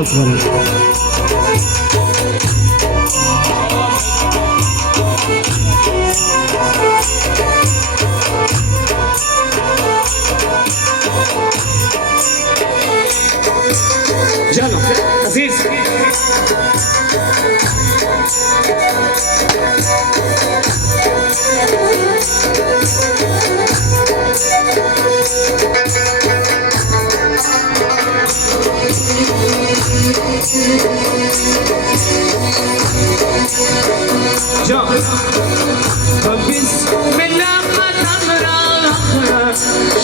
اصبر جانا عزيز جا بسم الله قدم را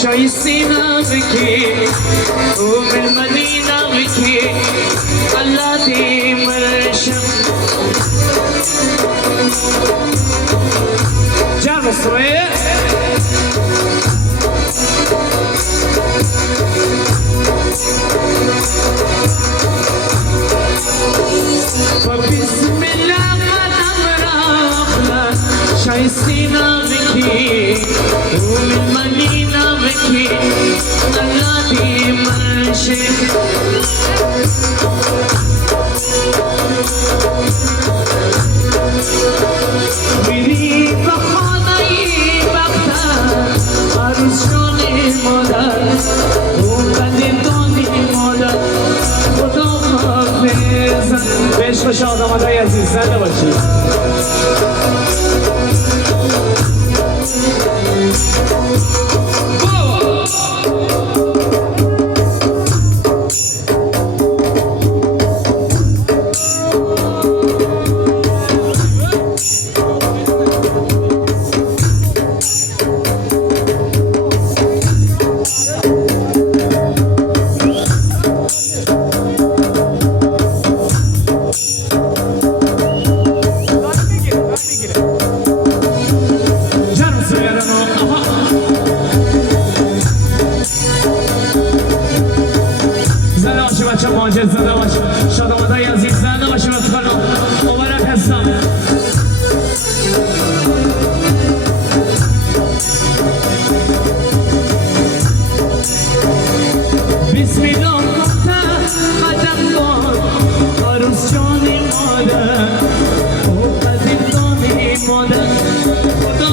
شاي سينا بكي ومن المدينة بكي الله دي مرشم جا مصرية بسم الله قدم را شاي سينا بكي ومن المدينة بكي الله دي مرشم میری به خانه بختر عروس شدی مادر اون قدردانی مادر خدا حافظ به عشق شادامادای عزیز زنده باشید بچه ماجد زنده باش شادامادای عزیز زنده باش بخونم مبارک هستم بسم الله قدم کن عروس جانی مادر او قدردانی مادر خدا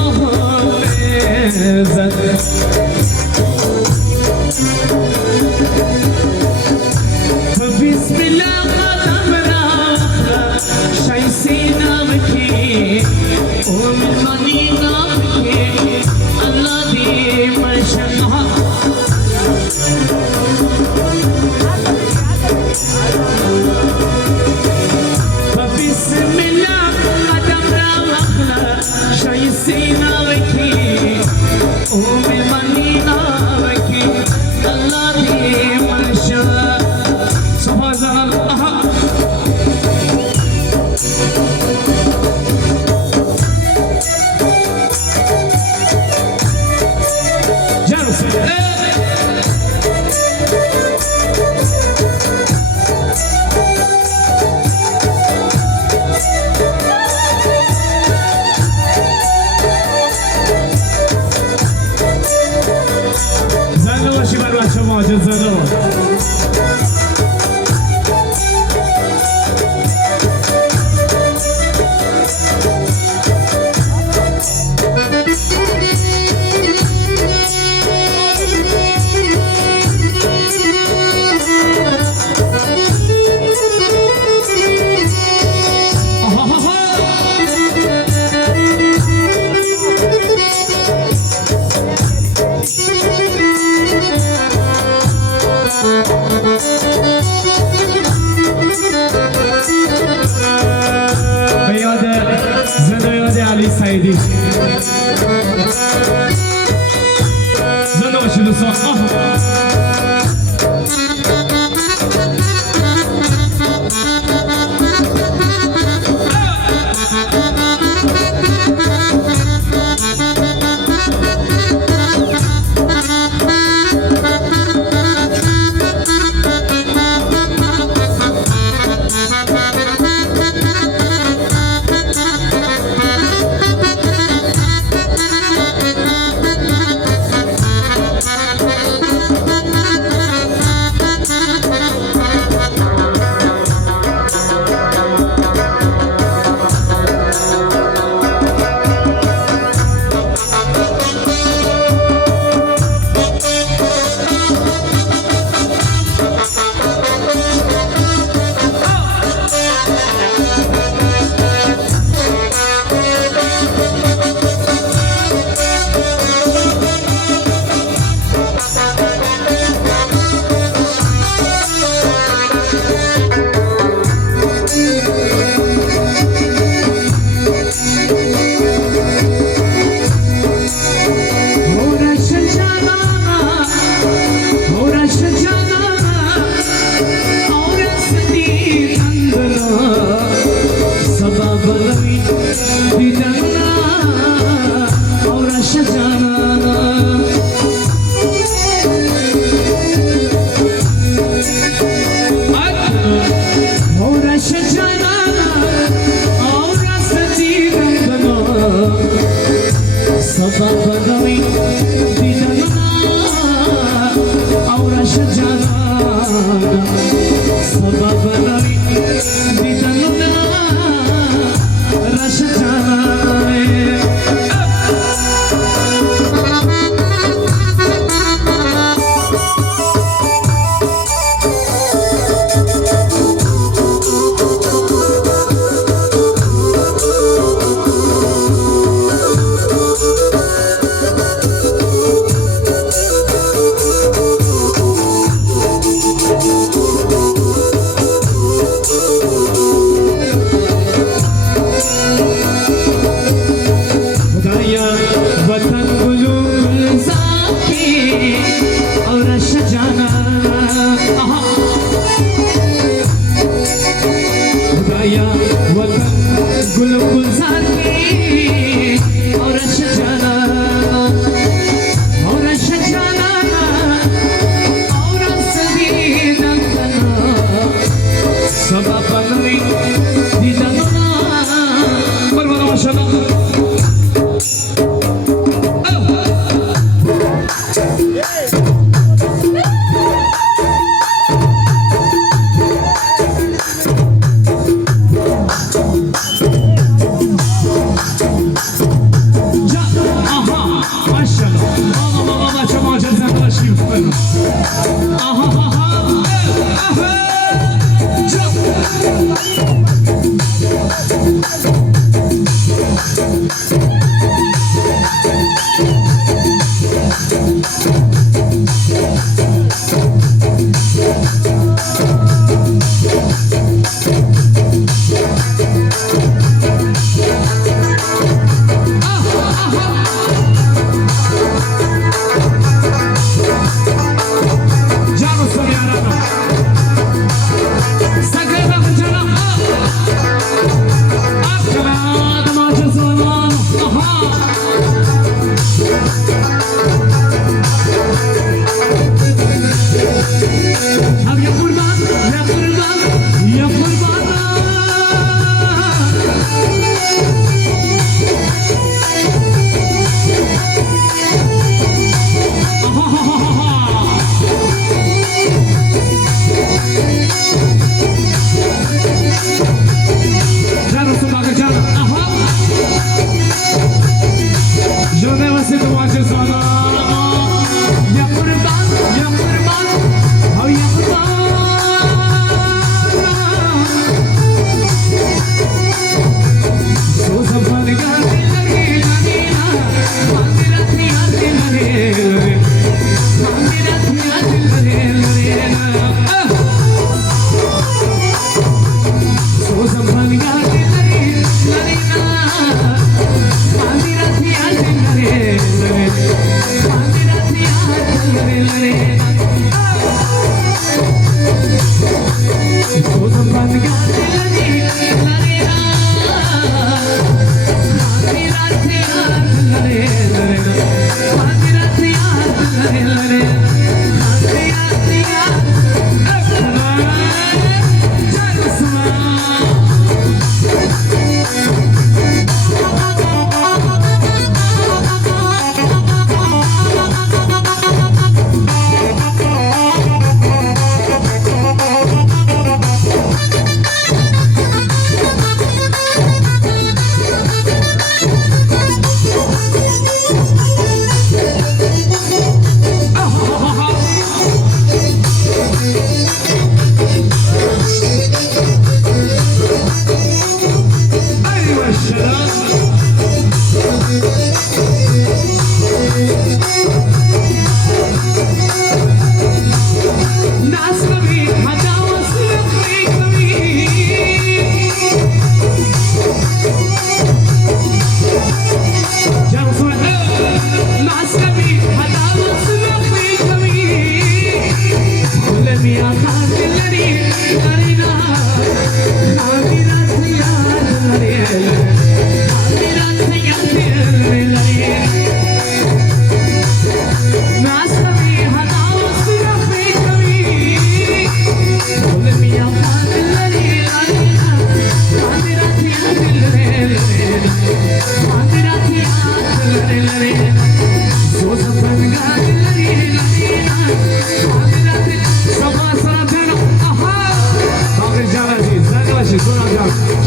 حافظت بسم الله قدم را شاي سينا بكي ومن المدينة بكي الله دي مرشمها بسم الله قدم را شاي سينا بكي ومن المدينة بكي الله دي مرشمها زنده باشی بر بچه ماجد زنده باش علی سعیدی زنده باشید دوستان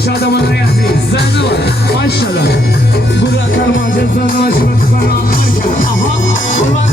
Şadamana yazayım. Zende var. Maşallah. Burada karmacı zende var. Şimdi tıkanı. Aha. Kurban